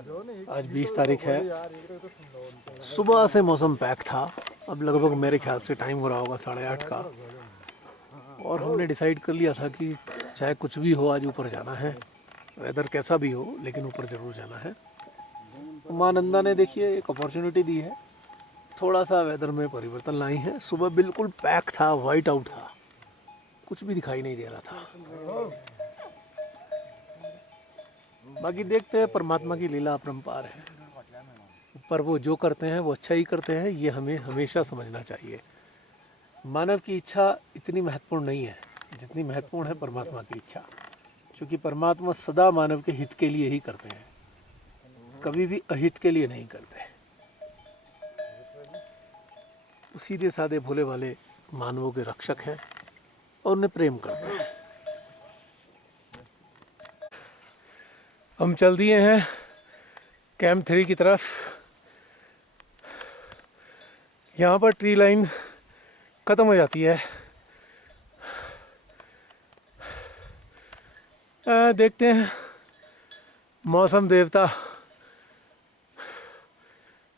आज 20 तारीख है। सुबह से मौसम पैक था। अब लगभग मेरे ख्याल से टाइम हो रहा होगा 8:30 का। और हमने डिसाइड कर लिया था कि चाहे कुछ भी हो आज ऊपर जाना है, वेदर कैसा भी हो लेकिन ऊपर ज़रूर जाना है। माँ नंदा ने देखिए एक अपॉर्चुनिटी दी है, थोड़ा सा वेदर में परिवर्तन लाई है। सुबह बिल्कुल पैक था, वाइट आउट था, कुछ भी दिखाई नहीं दे रहा था। बाकी देखते हैं, परमात्मा की लीला अपरंपार है। पर वो जो करते हैं वो अच्छा ही करते हैं, ये हमें हमेशा समझना चाहिए। मानव की इच्छा इतनी महत्वपूर्ण नहीं है जितनी महत्वपूर्ण है परमात्मा की इच्छा, क्योंकि परमात्मा सदा मानव के हित के लिए ही करते हैं, कभी भी अहित के लिए नहीं करते। वो सीधे साधे भोले वाले मानवों के रक्षक हैं और उन्हें प्रेम करते हैं। हम चल दिए हैं कैंप 3 की तरफ। यहाँ पर ट्री लाइन ख़त्म हो जाती है। देखते हैं मौसम देवता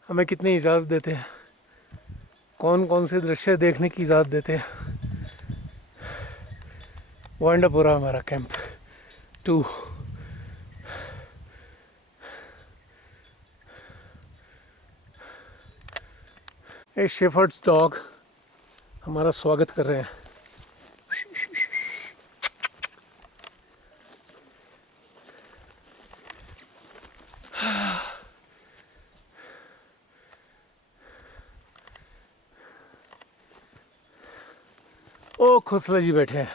हमें कितनी इजाज़त देते हैं, कौन कौन से दृश्य देखने की इजाज़त देते हैं। वाइंड अप हो रहा हमारा कैंप 2। एक शेफर्ड्स डॉग हमारा स्वागत कर रहे हैं। ओ खुसला जी बैठे हैं।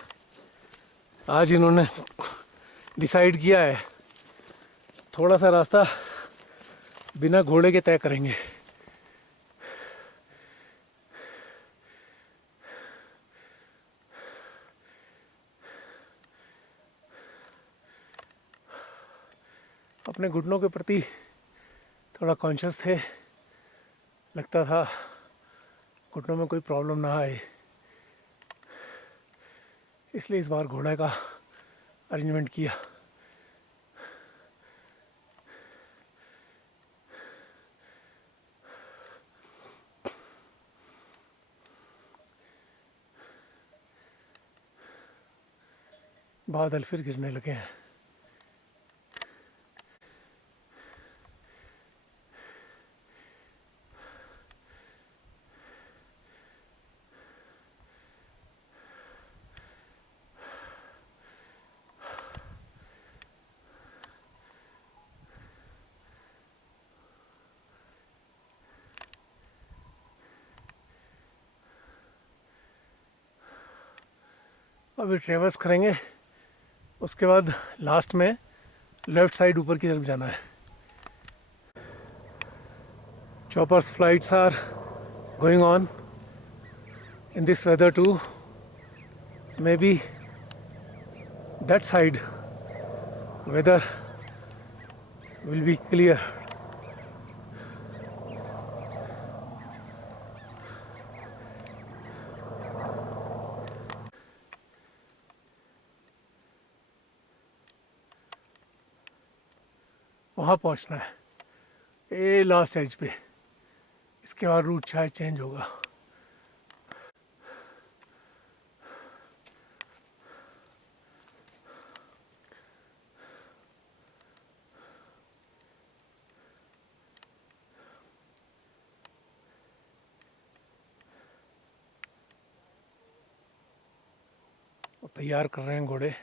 आज इन्होंने डिसाइड किया है थोड़ा सा रास्ता बिना घोड़े के तय करेंगे। अपने घुटनों के प्रति थोड़ा कॉन्शियस थे, लगता था घुटनों में कोई प्रॉब्लम ना आए, इसलिए इस बार घोड़े का अरेंजमेंट किया। बादल फिर गिरने लगे हैं। अभी ट्रेवर्स करेंगे, उसके बाद लास्ट में लेफ्ट साइड ऊपर की तरफ जाना है। Choppers flights are going on in this weather too. May be that side weather will be clear. वहाँ पहुँचना है, ये लास्ट एज पे। इसके बाद रूट शायद चेंज होगा। वो तैयार कर रहे हैं घोड़े।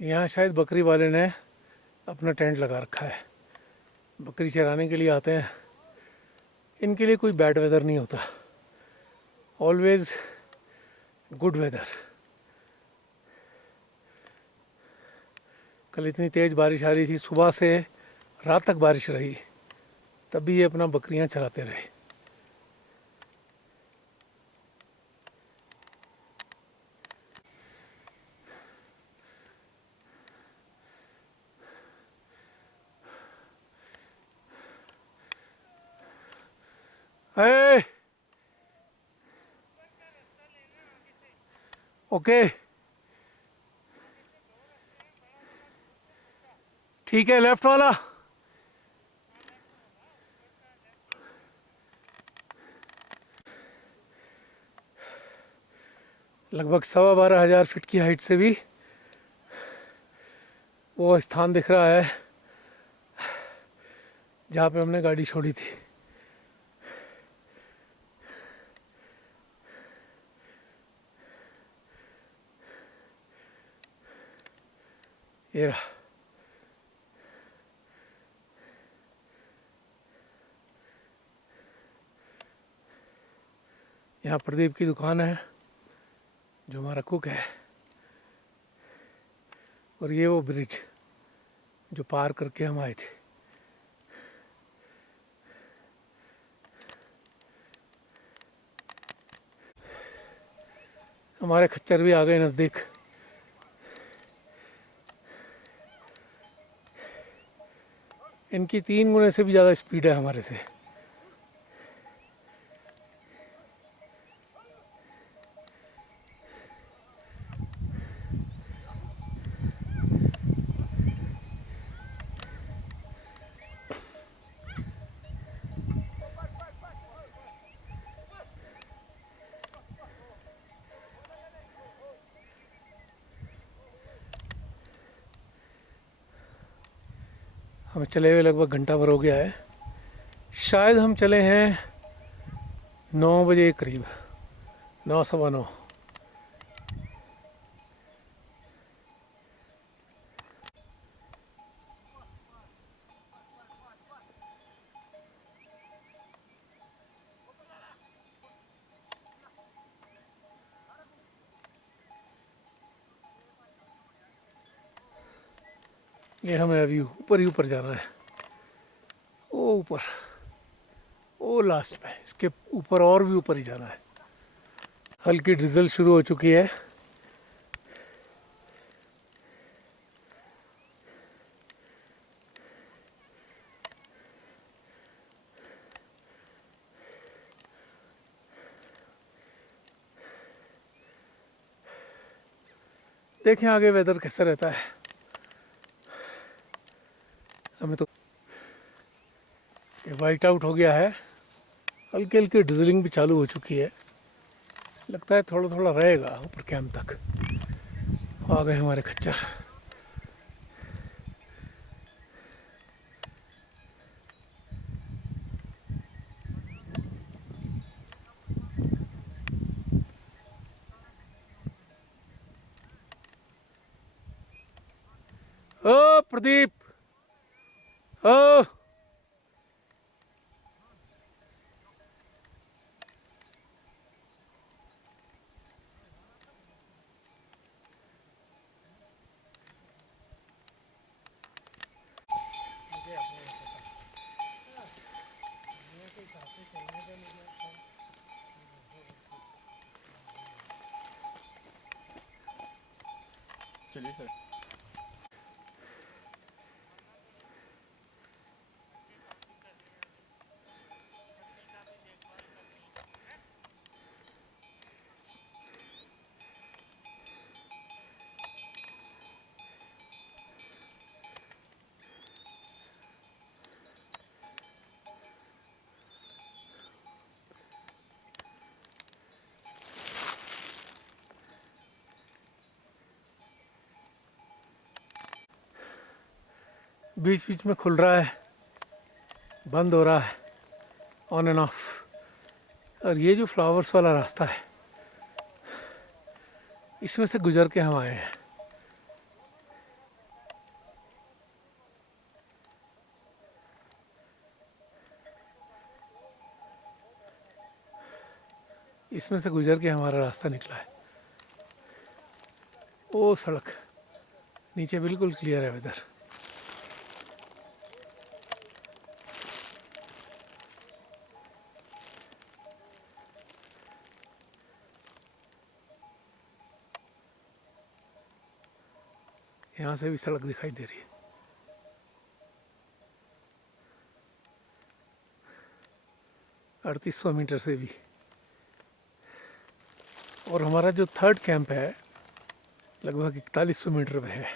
यहाँ शायद बकरी वाले ने अपना टेंट लगा रखा है, बकरी चराने के लिए आते हैं। इनके लिए कोई बैड वेदर नहीं होता, ऑलवेज गुड वेदर। कल इतनी तेज़ बारिश आ रही थी, सुबह से रात तक बारिश रही, तब भी ये अपना बकरियां चराते रहे। ए, ओके ठीक है, लेफ्ट वाला। लगभग 12,500 फीट की हाइट से भी वो स्थान दिख रहा है जहाँ पे हमने गाड़ी छोड़ी थी। ये रहा। यहाँ प्रदीप की दुकान है जो हमारा कुक है, और ये वो ब्रिज जो पार करके हम आए थे। हमारे खच्चर भी आ गए नज़दीक। इनकी 3 गुने से भी ज़्यादा स्पीड है हमारे से। हमें चले हुए लगभग घंटा भर हो गया है। शायद हम चले हैं 9 बजे करीब, 9 सवा 9। ये हमें अभी ऊपर ही ऊपर जाना है। वो ऊपर, वो लास्ट में, इसके ऊपर और भी ऊपर ही जाना है। हल्की ड्रिजल शुरू हो चुकी है। देखें आगे वेदर कैसा रहता है। हमें तो ये वाइट आउट हो गया है, हल्की हल्की ड्रिजलिंग भी चालू हो चुकी है। लगता है थोड़ा थोड़ा रहेगा ऊपर कैंप तक। आ गए हमारे खच्चर। ओ प्रदीप, ओ चलिए सर। बीच बीच में खुल रहा है, बंद हो रहा है, ऑन एंड ऑफ। और ये जो फ्लावर्स वाला रास्ता है, इसमें से गुजर के हम आए हैं। इसमें से गुजर के हमारा रास्ता निकला है। वो सड़क नीचे बिल्कुल क्लियर है वेदर। यहाँ से भी सड़क दिखाई दे रही है। 3800 मीटर से भी। और हमारा जो थर्ड कैंप है लगभग 4100 मीटर पे है।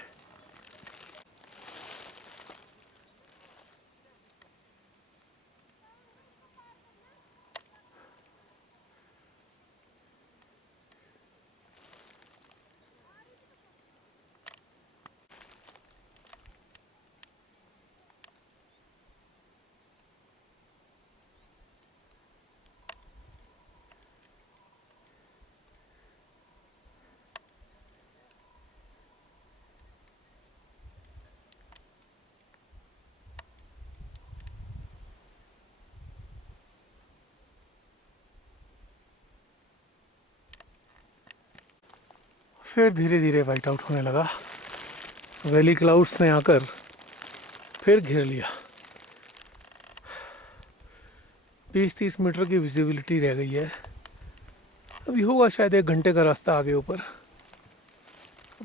फिर धीरे धीरे वाइट आउट होने लगा। वैली क्लाउड्स ने आकर फिर घेर लिया। 20-30 मीटर की विजिबिलिटी रह गई है। अभी होगा शायद 1 घंटे का रास्ता आगे ऊपर।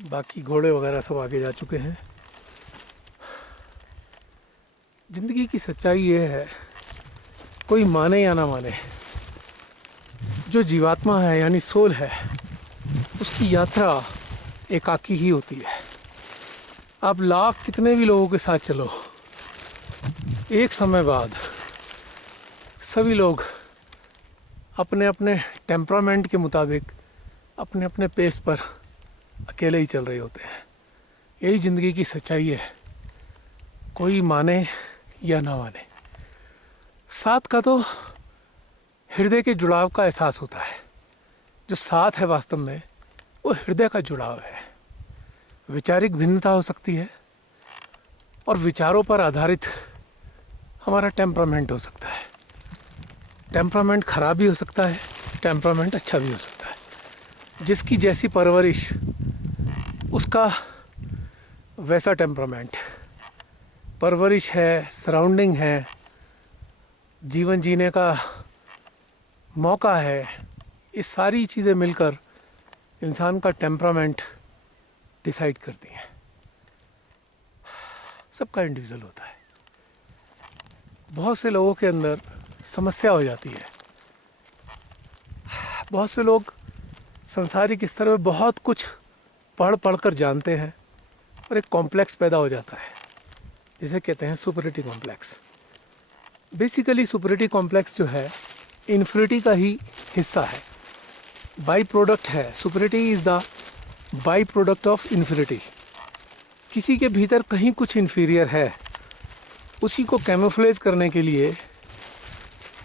बाकी घोड़े वगैरह सब आगे जा चुके हैं। जिंदगी की सच्चाई ये है, कोई माने या ना माने, जो जीवात्मा है यानी सोल है, उसकी यात्रा एकाकी ही होती है। आप लाख कितने भी लोगों के साथ चलो, एक समय बाद सभी लोग अपने अपने टेम्परामेंट के मुताबिक अपने अपने पेस पर अकेले ही चल रहे होते हैं। यही ज़िंदगी की सच्चाई है, कोई माने या ना माने। साथ का तो हृदय के जुड़ाव का एहसास होता है। जो साथ है वास्तव में वो हृदय का जुड़ाव है। वैचारिक भिन्नता हो सकती है और विचारों पर आधारित हमारा टेम्परामेंट हो सकता है। टेम्परामेंट खराब भी हो सकता है, टेम्परामेंट अच्छा भी हो सकता है। जिसकी जैसी परवरिश उसका वैसा टेम्परामेंट। परवरिश है, सराउंडिंग है, जीवन जीने का मौका है, ये सारी चीज़ें मिलकर इंसान का टेम्परामेंट डिसाइड करती हैं। सबका इंडिविजुअल होता है। बहुत से लोगों के अंदर समस्या हो जाती है। बहुत से लोग सांसारिक स्तर में बहुत कुछ पढ़ कर जानते हैं और एक कॉम्प्लेक्स पैदा हो जाता है जिसे कहते हैं सुपरिटी कॉम्प्लेक्स। बेसिकली सुपरिटी कॉम्प्लेक्स जो है इन्फिनिटी का ही हिस्सा है, बाई प्रोडक्ट है। Superiority is the by product of infinity. किसी के भीतर कहीं कुछ इन्फीरियर है, उसी को कैमोफ्लेज करने के लिए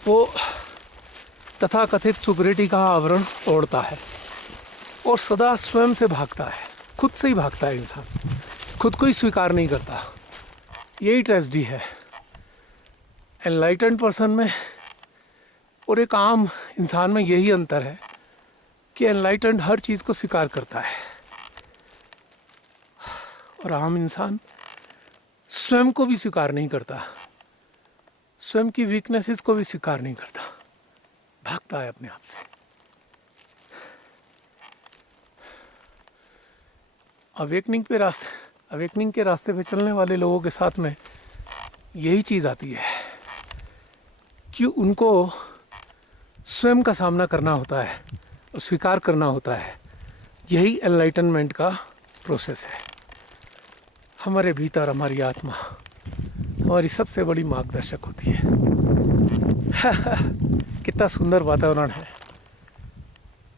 वो तथाकथित सुपरिटी का आवरण ओढ़ता है और सदा स्वयं से भागता है, खुद से ही भागता है। इंसान खुद को ही स्वीकार नहीं करता। यही ट्रेजेडी है एनलाइटेंड पर्सन में और एक आम इंसान में। यही अंतर है कि एनलाइटेंड हर चीज़ को स्वीकार करता है और आम इंसान स्वयं को भी स्वीकार नहीं करता, स्वयं की वीकनेसेस को भी स्वीकार नहीं करता, भागता है अपने आप से। अवेकनिंग के रास्ते पे चलने वाले लोगों के साथ में यही चीज़ आती है कि उनको स्वयं का सामना करना होता है और स्वीकार करना होता है। यही एनलाइटनमेंट का प्रोसेस है। हमारे भीतर हमारी आत्मा हमारी सबसे बड़ी मार्गदर्शक होती है। कितना सुंदर वातावरण है।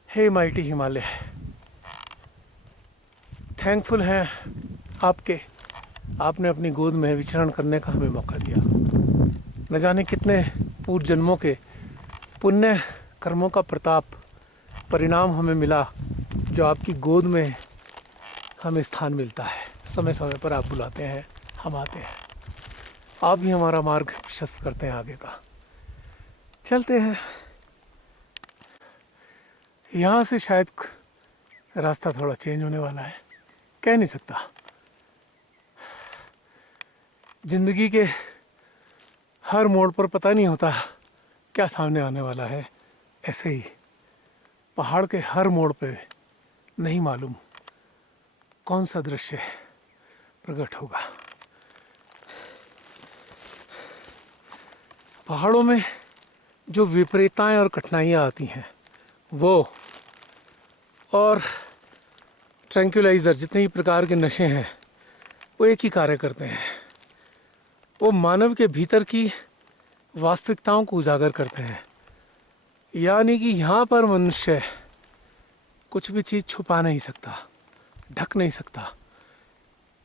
हे माइटी हिमालय, थैंकफुल हैं आपने अपनी गोद में विचरण करने का हमें मौका दिया। न जाने कितने पूर्व जन्मों के पुण्य कर्मों का प्रताप परिणाम हमें मिला जो आपकी गोद में हमें स्थान मिलता है। समय समय पर आप बुलाते हैं, हम आते हैं। आप भी हमारा मार्ग प्रशस्त करते हैं, आगे का चलते हैं। यहाँ से शायद रास्ता थोड़ा चेंज होने वाला है, कह नहीं सकता। जिंदगी के हर मोड़ पर पता नहीं होता क्या सामने आने वाला है। ऐसे ही पहाड़ के हर मोड़ पे नहीं मालूम कौन सा दृश्य प्रकट होगा। पहाड़ों में जो विपरीतताएं और कठिनाइयाँ आती हैं वो, और ट्रैंक्विलाइज़र, जितने ही प्रकार के नशे हैं वो एक ही कार्य करते हैं। वो मानव के भीतर की वास्तविकताओं को उजागर करते हैं। यानी कि यहाँ पर मनुष्य कुछ भी चीज़ छुपा नहीं सकता, ढक नहीं सकता,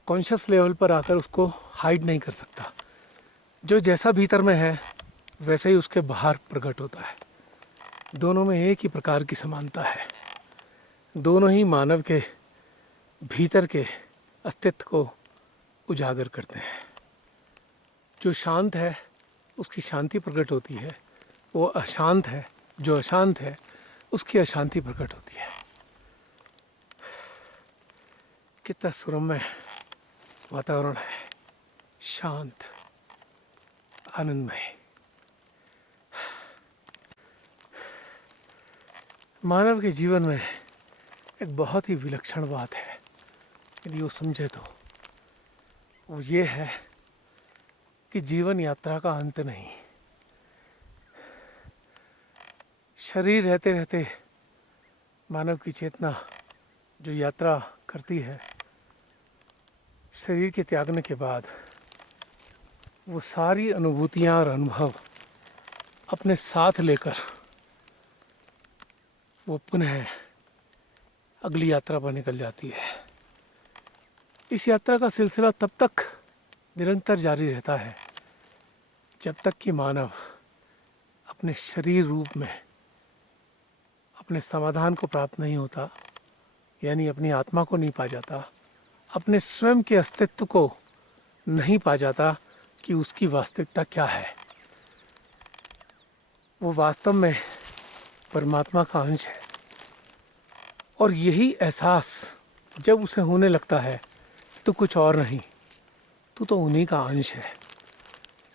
कॉन्शियस लेवल पर आकर उसको हाइड नहीं कर सकता। जो जैसा भीतर में है वैसे ही उसके बाहर प्रकट होता है। दोनों में एक ही प्रकार की समानता है। दोनों ही मानव के भीतर के अस्तित्व को उजागर करते हैं। जो शांत है उसकी शांति प्रकट होती है, वो अशांत है, जो अशांत है उसकी अशांति प्रकट होती है। कितना सुरम्य वातावरण है, शांत, आनंदमय। मानव के जीवन में एक बहुत ही विलक्षण बात है, यदि वो समझे तो वो ये है कि जीवन यात्रा का अंत नहीं। शरीर रहते रहते मानव की चेतना जो यात्रा करती है, शरीर के त्यागने के बाद वो सारी अनुभूतियाँ और अनुभव अपने साथ लेकर वो पुनः अगली यात्रा पर निकल जाती है। इस यात्रा का सिलसिला तब तक निरंतर जारी रहता है जब तक कि मानव अपने शरीर रूप में अपने समाधान को प्राप्त नहीं होता, यानी अपनी आत्मा को नहीं पा जाता, अपने स्वयं के अस्तित्व को नहीं पा जाता कि उसकी वास्तविकता क्या है। वो वास्तव में परमात्मा का अंश है, और यही एहसास जब उसे होने लगता है तो कुछ और नहीं, तू तो उन्हीं का अंश है,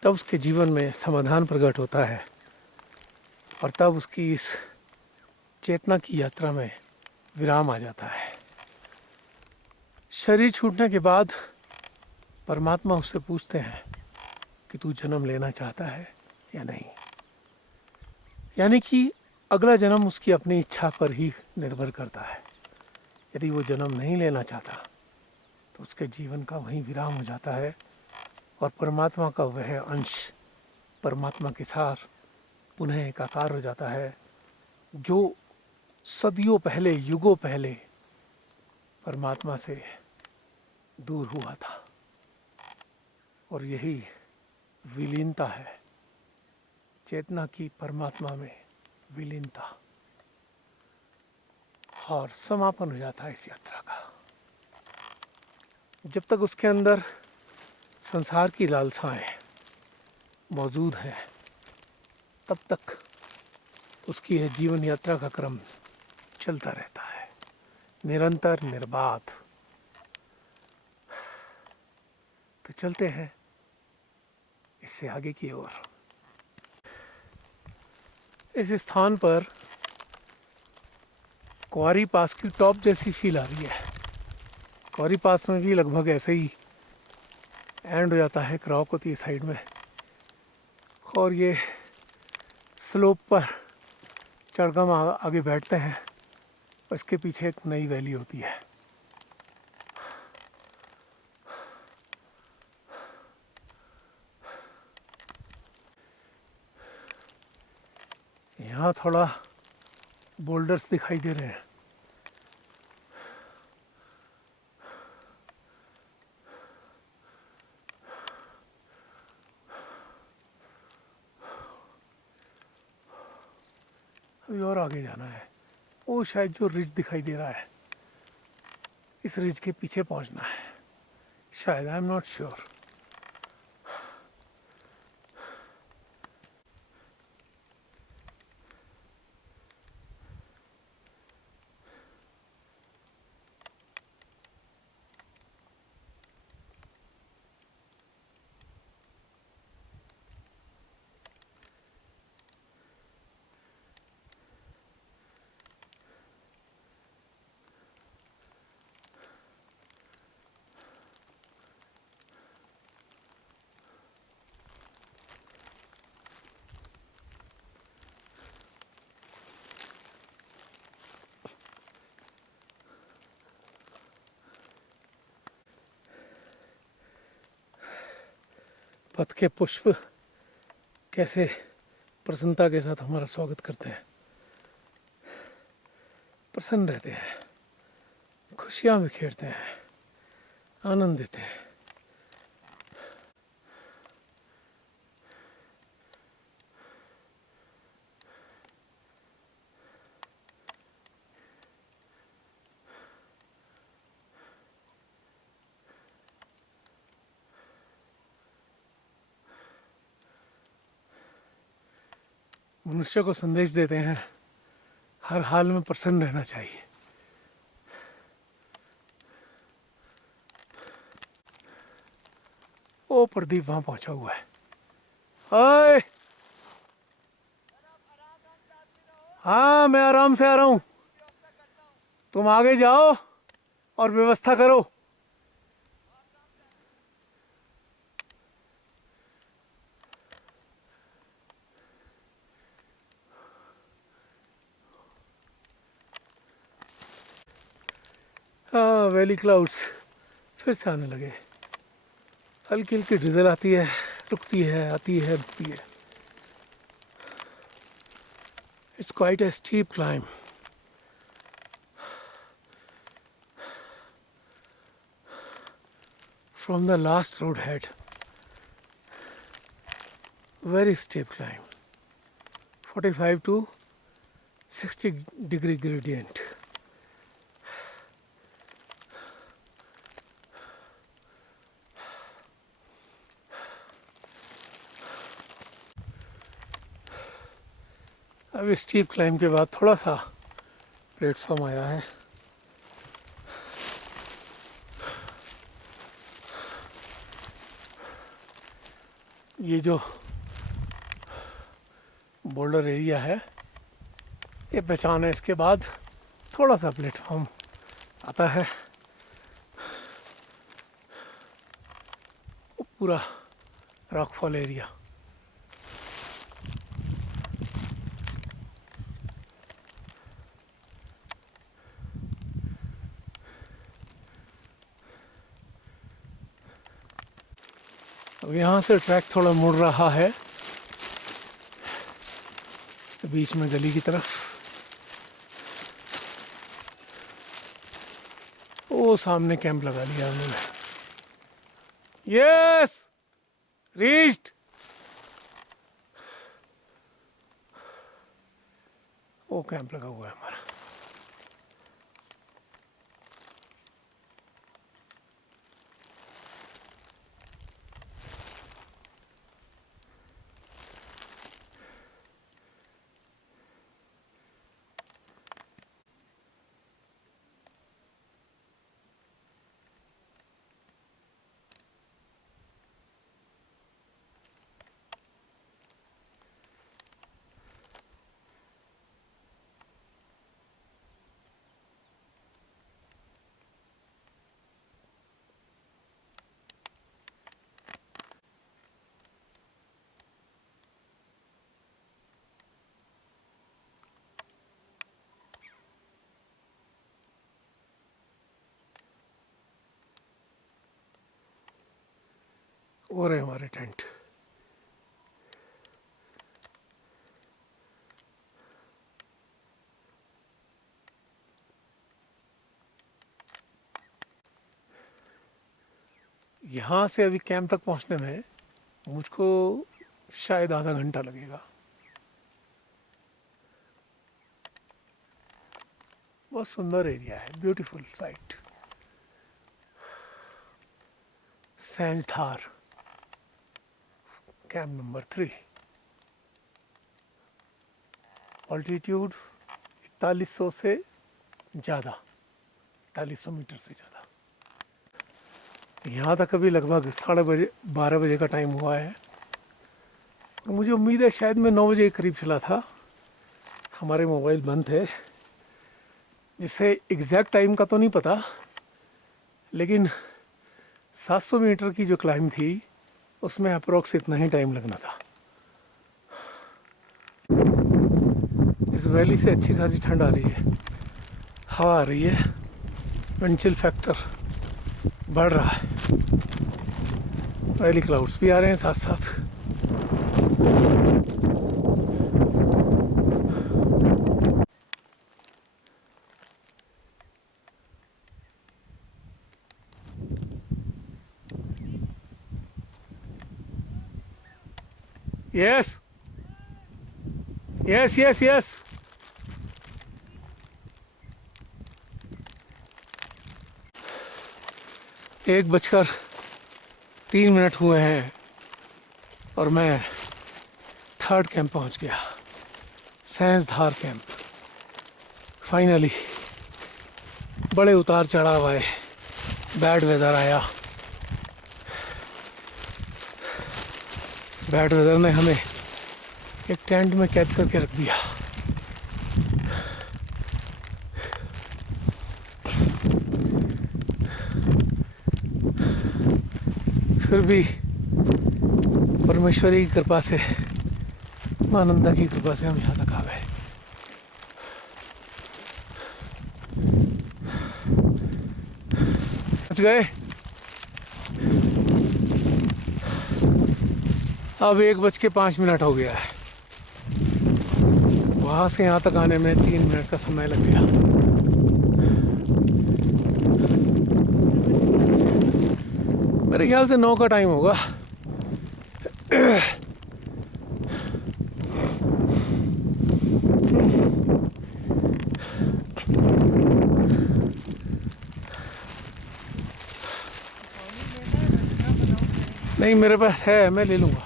तब उसके जीवन में समाधान प्रकट होता है, और तब उसकी इस चेतना की यात्रा में विराम आ जाता है। शरीर छूटने के बाद परमात्मा उससे पूछते हैं कि तू जन्म लेना चाहता है या नहीं। यानी कि अगला जन्म उसकी अपनी इच्छा पर ही निर्भर करता है। यदि वो जन्म नहीं लेना चाहता तो उसके जीवन का वहीं विराम हो जाता है, और परमात्मा का वह अंश परमात्मा के साथ पुनः एकाकार हो जाता है, जो सदियों पहले, युगों पहले परमात्मा से दूर हुआ था। और यही विलीनता है, चेतना की परमात्मा में विलीनता, और समापन हो जाता है इस यात्रा का। जब तक उसके अंदर संसार की लालसाएं मौजूद हैं तब तक उसकी यह जीवन यात्रा का क्रम चलता रहता है, निरंतर, निर्बाध। तो चलते हैं इससे आगे की ओर। इस स्थान पर कुंवारी पास की टॉप जैसी फील आ रही है। कुंवारी पास में भी लगभग ऐसे ही एंड हो जाता है, क्रॉक होती है साइड में, और ये स्लोप पर चढ़कर आगे बैठते हैं, और इसके पीछे एक नई वैली होती है। यहाँ थोड़ा बोल्डर्स दिखाई दे रहे हैं। अभी और आगे जाना है। वो शायद जो रिज दिखाई दे रहा है, इस रिज के पीछे पहुंचना है शायद, आई एम नॉट श्योर। पथ के पुष्प कैसे प्रसन्नता के साथ हमारा स्वागत करते हैं, प्रसन्न रहते हैं, खुशियाँ बिखेरते हैं, आनंद देते हैं। मनुष्य को संदेश देते हैं हर हाल में प्रसन्न रहना चाहिए। ओ प्रदीप वहां पहुंचा हुआ है। ओए, हाँ मैं आराम से आ रहा हूं, तुम आगे जाओ और व्यवस्था करो। हाँ, वैली क्लाउड्स फिर से आने लगे। हल्की हल्की ड्रिजल आती है, रुकती है, आती है, रुकती है। It's quite a steep climb. From the last road head, very steep climb, 45 to 60 degree gradient. अब स्टीप क्लाइंब के बाद थोड़ा सा प्लेटफॉर्म आया है। ये जो बोल्डर एरिया है ये पहचान है, इसके बाद थोड़ा सा प्लेटफॉर्म आता है। पूरा रॉकफॉल एरिया। अब यहाँ से ट्रैक थोड़ा मुड़ रहा है बीच में गली की तरफ। वो सामने कैंप लगा लिया उन्होंने। Yes, reached. वो कैंप लगा हुआ है हमारा। और है हमारे टेंट। यहाँ से अभी कैंप तक पहुँचने में मुझको शायद आधा घंटा लगेगा। बहुत सुंदर एरिया है, beautiful site. Sainjdhar camp number 3। Altitude 4100 से ज़्यादा, 4100 मीटर से ज़्यादा। यहाँ तक अभी लगभग 12:30 बजे का टाइम हुआ है और मुझे उम्मीद है शायद मैं 9 बजे के करीब चला था। हमारे मोबाइल बंद थे, जिससे एग्जैक्ट टाइम का तो नहीं पता, लेकिन 700 मीटर की जो क्लाइंब थी उसमें अप्रोक्स इतना ही टाइम लगना था। इस वैली से अच्छी खासी ठंड आ रही है, हवा आ रही है, विंड चिल फैक्टर बढ़ रहा है। ऑयली क्लाउड्स भी आ रहे हैं साथ साथ। Yes yes yes yes. एक बजकर 3 मिनट हुए हैं और मैं थर्ड कैंप पहुंच गया, सैंसधार कैंप। फाइनली बड़े उतार चढ़ाव आए, बैड वेदर आया। बैड वेदर ने हमें एक टेंट में कैद करके रख दिया। फिर भी परमेश्वरी की कृपा से, मां नंदा की कृपा से हम यहाँ तक आ गए। पहुँच गए। अब 1:05 हो गया है। वहाँ से यहाँ तक आने में 3 मिनट का समय लग गया। मेरे ख्याल से 9 का टाइम होगा। नहीं, मेरे पास है, मैं ले लूँगा।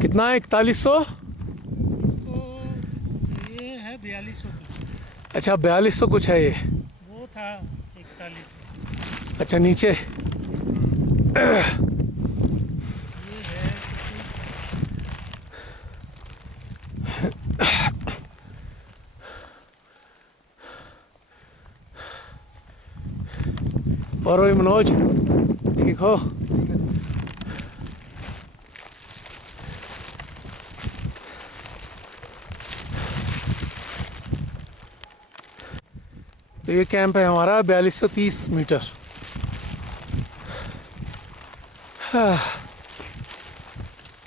कितना है? 4100? ये है 4200 कुछ। अच्छा, 4200 कुछ है ये। वो था 4100। अच्छा, नीचे। ये है और वही मनोज, ठीक हो? तो ये कैंप है हमारा 4230 मीटर।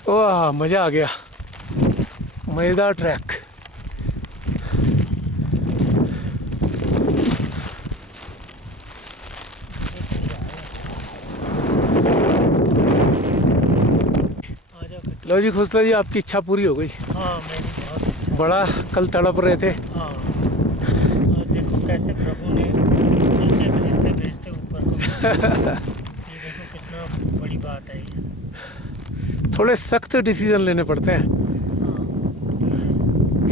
वाह, मज़ा आ गया। मज़ेदार ट्रैक। लो जी खुसला जी, आपकी इच्छा पूरी हो गई। हाँ, मेरी बहुत अच्छा। बड़ा कल तड़प रहे थे। हाँ, और देखो कैसे प्रभु ने नीचे भेजते भेजते ऊपर को ये देखो कितना बड़ी बात है ये। थोड़े सख्त डिसीजन लेने पड़ते हैं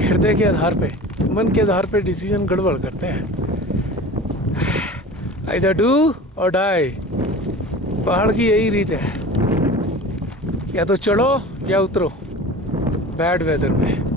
हृदय के आधार पे, मन के आधार पे डिसीजन गड़बड़ करते हैं। आइदर डू और डाई। पहाड़ की यही रीत है, या तो चढ़ो या उतरो बैड वेदर में।